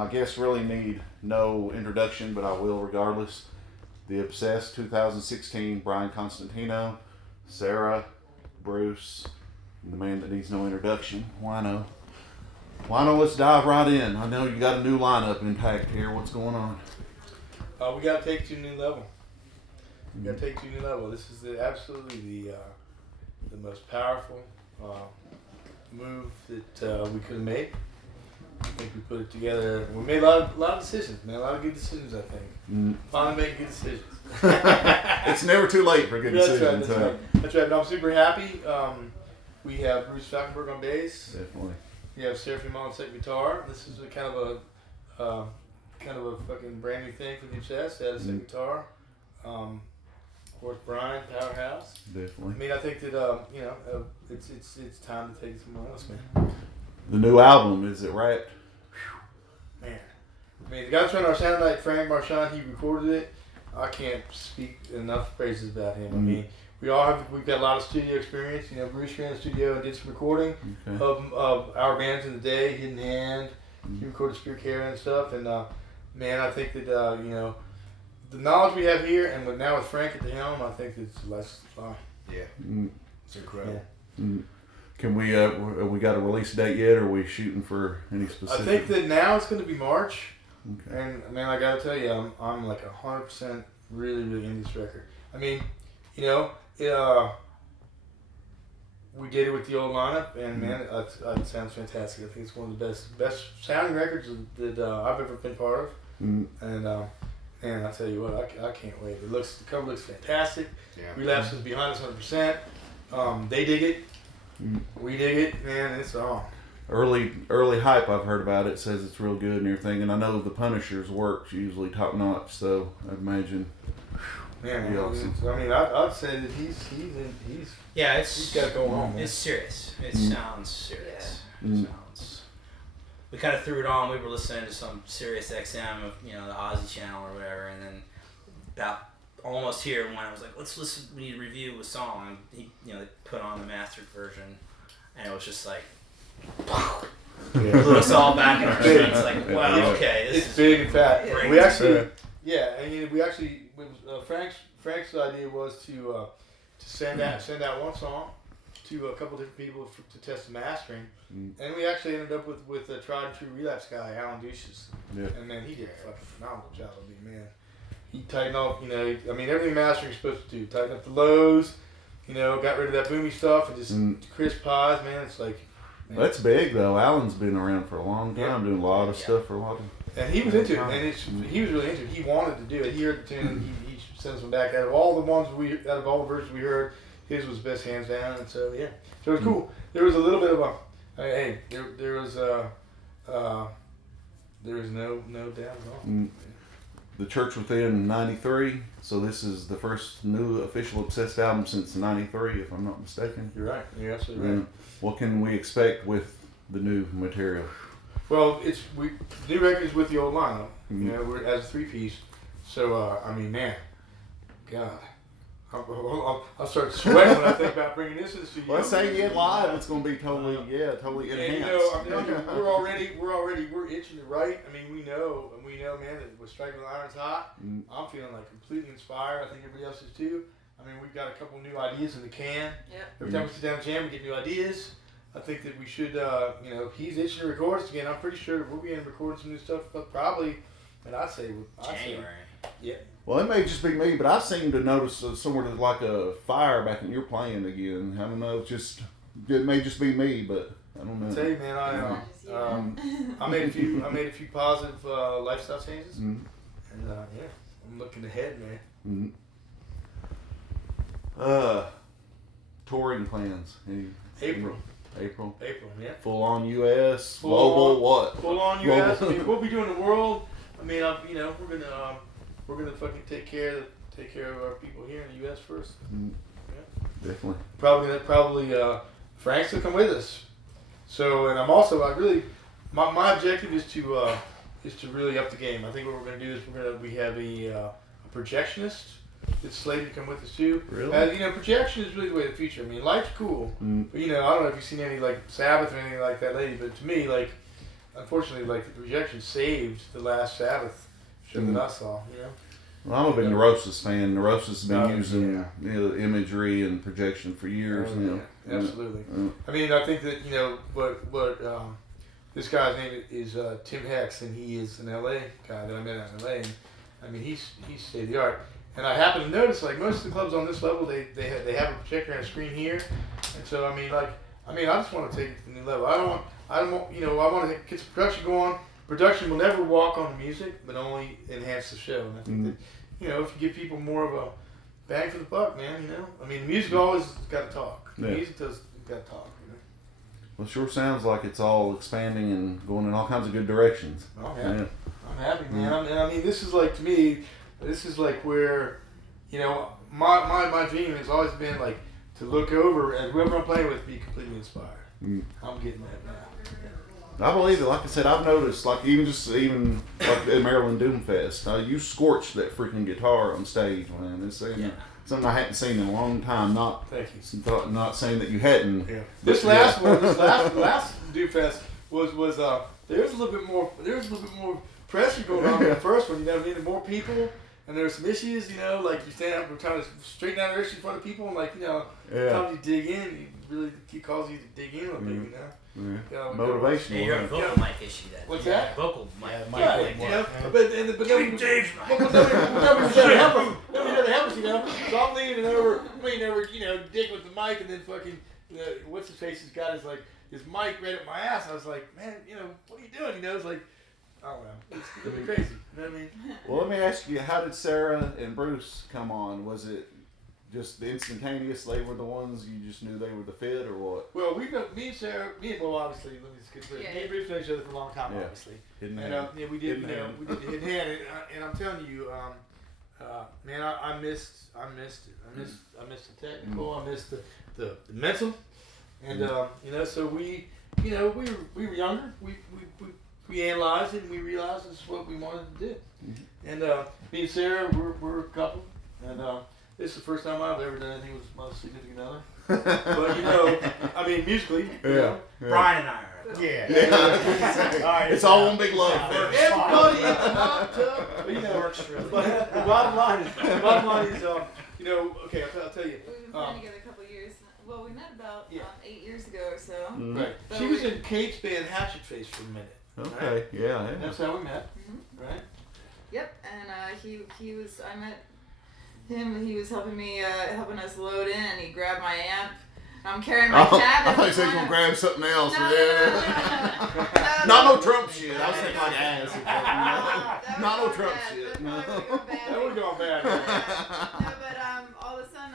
My guests really need no introduction, but I will regardless. The Obsessed 2016, Brian Constantino, Sarah, Bruce, and the man that needs no introduction, Wino. Wino, let's dive right in. I know you got a new lineup intact here. What's going on? We got to take it to a new level. This is absolutely the most powerful move that we could have made. I think we put it together. We made a lot of decisions, man. A lot of good decisions, I think. Finally making good decisions. It's never too late for good decisions. That's right. No, I'm super happy. We have Bruce Falkenberg on bass. Definitely. We have Seraphim on second guitar. This is a kind of a fucking brand new thing for the Obsessed. Add a second guitar. Of course, Brian, powerhouse. Definitely. I mean, I think that it's time to take it somewhere else, man. The new album, is it wrapped? Man, I mean, the guy that's running our sound night, Frank Marchand, he recorded it. I can't speak enough praises about him. I mean, we've got a lot of studio experience. You know, Bruce ran the studio and did some recording of our bands in the day, Hidden Hand. He recorded Spirit Care and stuff. And man, I think that the knowledge we have here, and now with Frank at the helm, I think it's less fun. Yeah, it's incredible. Yeah. Can we got a release date yet, or are we shooting for any specific? I think that now it's going to be March. Okay. And man, I got to tell you, I'm like 100% really in this record. I mean, we did it with the old lineup, and man, it sounds fantastic. I think it's one of the best sounding records that I've ever been part of. And man, I tell you what, I can't wait. The cover looks fantastic. Yeah. Relapse is behind us 100%. They dig it. We dig it, man. It's on. Early hype I've heard about it says it's real good and everything, and I know the Punisher's work's usually top notch, so I imagine. Man, awesome. I mean, I'd say that he's got it going on. Man. It's serious. It sounds serious. It sounds. We kind of threw it on. We were listening to some Sirius XM of the Ozzy channel or whatever, and then about almost here when I was like, let's listen. We need to review a song. And they put on the mastered version, and it was just like. Blew us all back in our seats. Like, wow, okay, this it's is big and fat. great. We actually, Frank's idea was to send out one song to a couple different people to test the mastering, and we actually ended up with a tried and true Relapse guy, Alan Duches. Yeah. And man, he did a fucking phenomenal job of me, man. He tightened up, everything mastering is supposed to do. Tighten up the lows, got rid of that boomy stuff and just crisp highs, man. It's like. That's big though. Alan's been around for a long time, doing a lot of stuff for a lot of. And he was into it, and he was really into it. He wanted to do it. He heard the tune. He sends them back. Out of all the versions we heard, his was best hands down. And so so it was cool. There was a little bit of there was no doubt at all. The Church Within '93. So this is the first new official Obsessed album since '93, if I'm not mistaken. You're right. You're absolutely right. What can we expect with the new material? Well, the new record is with the old lineup. We're as a 3-piece. So I mean, man, God, I'll start sweating when I think about bringing this to the studio. Let's say you get live, it's going to be totally enhanced. I'm telling you, we're itching to write. I mean, we know, man, that we're striking the irons hot. I'm feeling like completely inspired. I think everybody else is too. I mean, we've got a couple new ideas in the can. Yep. Every time we sit down and jam, we get new ideas. I think that we should, he's itching to record us again. I'm pretty sure we'll be in recording some new stuff, but probably, and I'd say January. Yeah. Well, it may just be me, but I seem to notice somewhere there's like a fire back in your playing again. I don't know, it may just be me, but I don't know. I tell you, man, I made a few positive lifestyle changes, and I'm looking ahead, man. Touring plans. April, yeah. Full on U.S. Global, what? Full on U.S. I mean, we'll be doing the world. I mean, we're gonna fucking take care of our people here in the U.S. first. Yeah. Definitely. Probably Frank's will come with us. So, and my objective is to really up the game. I think what we're gonna do is we have a projectionist that's slated to come with us too. Really? Projection is really the way of the future. I mean, life's cool, but I don't know if you've seen any like Sabbath or anything like that lately. But to me, like unfortunately, like the projection saved the last Sabbath show that I saw. Well, I'm a big Neurosis fan. Neurosis has been Oh, using the imagery and projection for years. Absolutely. I mean, I think that what this guy's name is Tim Hex, and he is an LA guy that I met out in LA. And I mean, he's state of the art. And I happen to notice, like most of the clubs on this level, they have a projector and a screen here. And so I just want to take it to the new level. I want I want to get some production going. Production will never walk on the music, but only enhance the show. And I think that, if you give people more of a bang for the buck, man, I mean, the music always got to talk. The music does got to talk. Well, it sure sounds like it's all expanding and going in all kinds of good directions. I'm happy. I'm happy, man. I mean, this is like, to me, this is like where, my dream has always been like to look over and whoever I'm playing with be completely inspired. I'm getting that now. I believe it. Like I said, I've noticed, like even like at Maryland Doomfest, you scorched that freaking guitar on stage, man. It's something I hadn't seen in a long time. Thank you. Not saying that you hadn't. Yeah. This last Doomfest was there was a little bit more pressure going on in the first one. Needed more people. And there were some issues, like you stand up, we're trying to straighten out our issue in front of people, and sometimes you dig in, it calls you to dig in a little bit, Motivational. Yeah, you heard a vocal mic issue that. What's that? Vocal mic. Yeah, but nobody was there to help us. Nobody there to help us, So I'm leaning over, dig with the mic, and then fucking, what's his face has got his mic right at my ass. I was like, man, what are you doing? It's like, I don't know. It's gonna be crazy. You know what I mean? Well, let me ask you, how did Sarah and Bruce come on? Was it just instantaneous? They were the ones you just knew they were the fit, or what? Well, me and Sarah, obviously, let me just get clear. Me and Bruce known each other for a long time, obviously. Hidden and hand. we did the hidden hand, and I'm telling you, man, I missed it. I missed the technical. I missed the mental, and so we were younger. We analyzed it and we realized this is what we wanted to do. And me and Sarah, we're a couple, and this is the first time I've ever done anything with my significant other. But musically, Brian and I are. Yeah. It's all one big love. Everybody is hot tub. But works really. But the bottom line is, okay, I'll tell you. We've been playing together a couple of years. Well, we met about 8 years ago or so. Right. She was in Kate's band Hatchet Face for a minute. Okay, right? yeah. That's how we met, right? Yep, and he was, I met him, he was helping us load in, he grabbed my amp, I'm carrying my tab. I thought you said you were going to grab something else. No. Not no Trump shit. I was thinking like ass. Not no Trump shit. No. That would go bad. No, but all of a sudden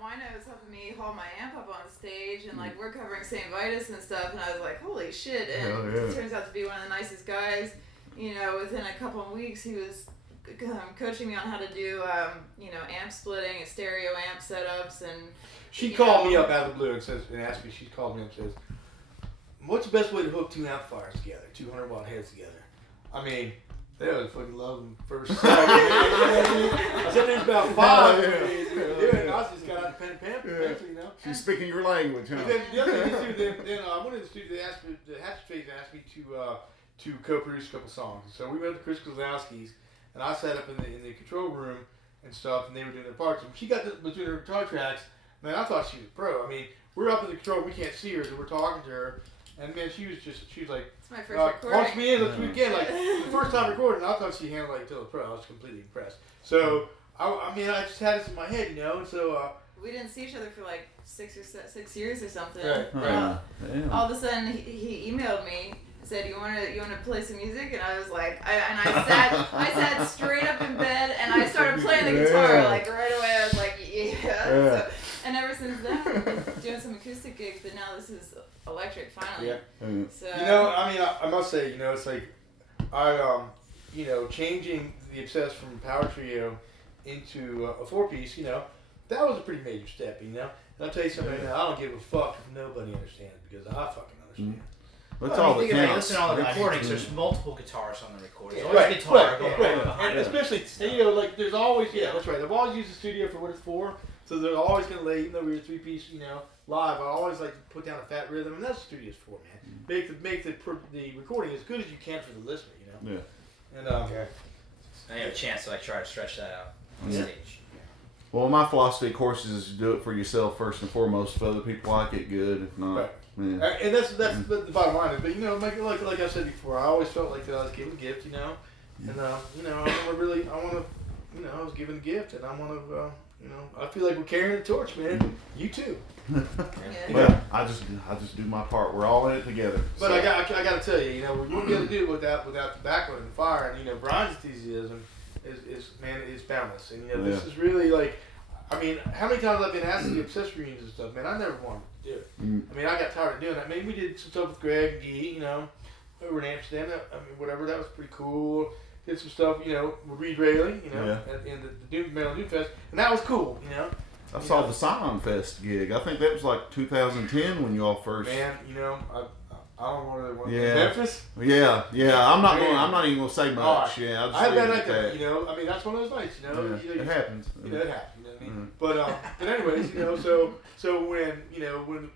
Wino was helping me haul my amp up on stage, and we're covering St. Vitus and stuff, and I was like, holy shit, and it turns out to be one of the nicest guys. Within a couple of weeks, he was coaching me on how to do, amp splitting and stereo amp setups, and she called me up out of the blue and asked me. She called me up and says, "What's the best way to hook two amplifiers together, 200-watt heads together?" I mean, they was fucking love them first. I said there's about 5 ways we can do it. And I just got out the pen and pencil, She's speaking your language, huh? But then the other thing is, then I went to the studio. They asked me, the Hatchet Face asked me to co-produce a couple songs. So we went to Chris Kozlowski's, and I sat up in the control room and stuff, and they were doing their parts. And she got between her guitar tracks. Man, I thought she was pro. I mean, we're up in the control, we can't see her, so we're talking to her. And man, she was like, it's my first recording. Launch me in, let's do it again. Like, the first time recording, I thought she handled it until the pro. I was completely impressed. So, I just had this in my head, and so... we didn't see each other for 6 years or something. Right. All of a sudden, he emailed me, said, you want to play some music? And I was like, I sat straight up in bed, and I started playing the guitar, right away. I was like, yeah. So, and ever since then, we've been doing some acoustic gigs, but now this is electric, finally. Yeah. So, I must say, it's like, changing the Obsessed from Power Trio into a 4-piece, that was a pretty major step, And I'll tell you something right now, I don't give a fuck if nobody understands, because I fucking understand. That's all that counts. Listen to all the recordings. There's multiple guitars on the recordings. Yeah, There's always guitar going on behind and it. especially, there's always, that's right. I've always used the studio for what it's for, So they're always gonna lay, even though we were 3-piece, live. I always like to put down a fat rhythm, and that's what studio's for, man. Make the recording as good as you can for the listener, Yeah. And Okay. I have a chance to try to stretch that out on Yeah. stage. Well, my philosophy, of course, is to do it for yourself first and foremost. If other people like it, good. If not, Right. yeah. And that's the bottom line. But like I said before, I always felt like that I was given a gift, and I was given a gift, and I want to, I feel like we're carrying the torch, man. You too. Well, I just do my part. We're all in it together. But So, I got to tell you, we wouldn't be able to do it without the backwood and the fire. And Brian's enthusiasm is boundless. And this is really like, I mean, how many times I've been asked to do obsessed reunions and stuff, man. I never wanted to do it. I mean, I got tired of doing that. I mean, we did some stuff with Greg and Guy, over in Amsterdam. Whatever, that was pretty cool. Did some stuff, with Reed Rayleigh, in the Metal Doom Fest, and that was cool, I saw the Scion Fest gig. I think that was like 2010 when you all first. Man, I don't really want to. Yeah. Memphis. Yeah. I'm not even gonna say much. All right. Yeah, I'll just I had leave that it night at there, that. I mean, that's one of those nights, Yeah, it happens. It happens, you know what I mean? Mhm. But anyways, so when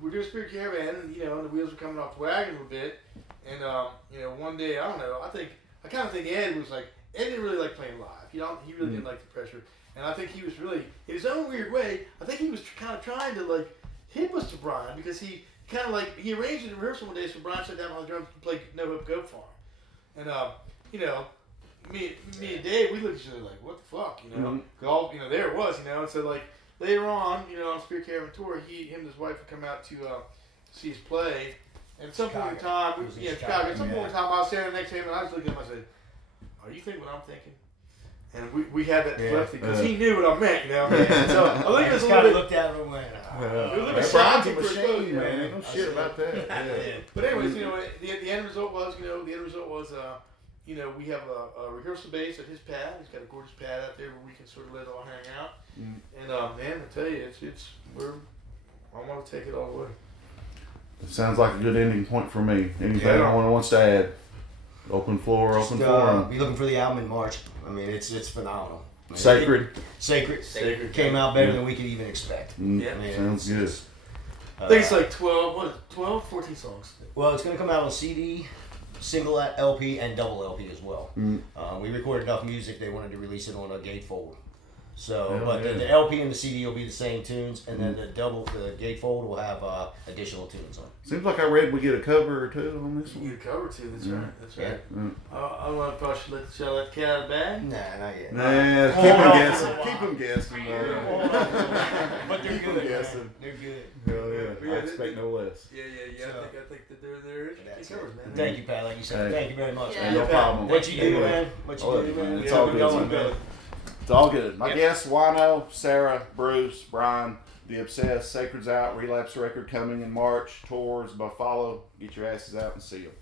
we're doing Spirit Caravan, and and the wheels were coming off the wagon a little bit, and one day, I don't know, I kind of think Ed didn't really like playing live. He really didn't like the pressure, and I think he was really, in his own weird way, I think he was kind of trying to hip us to Brian, because he kind of he arranged it in rehearsal one day, so Brian sat down on the drums to play No Hope Goat Farm, and me and Dave, we looked at each other like, what the fuck, there it was, and so later on, on Spirit Caravan tour, him and his wife would come out to see us play. And at some point in time, Chicago. At some point in time, I was standing next to him, and I was looking at him. I said, "Are you thinking what I'm thinking?" And we had that telepathy because he knew what I meant, So I think it was a little bit. Looked at him and went, Brian's a shocking for machine, both, man. No shit about that. Yeah. But anyways, the end result was, we have a rehearsal base at his pad. He's got a gorgeous pad out there where we can sort of let it all hang out. And man, I tell you, I want to take it all the way. It sounds like a good ending point for me. Anything Yeah. anyone wants to add? Open floor, open forum. be looking for the album in March. I mean, it's phenomenal. I mean, Sacred. Sacred came out better than we could even expect. Yeah. I mean, Sounds good. I think it's like 12, 14 songs. Well, it's going to come out on CD, single LP, and double LP as well. We recorded enough music, they wanted to release it on a gatefold. So, Hell but yeah. the LP and the CD will be the same tunes, and then the gatefold will have additional tunes on it. Seems like I read we get a cover or two on this You one. get a cover too. That's right. That's right. Yeah. I don't know if I should let the cat out of the bag. Nah, not yet. Nah, Hold keep them on. guessing. Keep them guessing. But they're Keep 'em good. guessing. Man. They're good. Hell yeah. Yeah, I expect no less. Yeah. So- I think that they're That's interesting it. covers, man. Thank you, Pat. Like you said, Hey. thank you very much. Yeah. Man. No problem. What you do, Anyway. man? What you Oh, do, man? it's all we're good, going, man. man. It's all good. My Yep. guests, Wino, Sarah, Bruce, Brian, The Obsessed, Sacred's out, Relapse record coming in March, tours, Buffalo. Get your asses out and see them.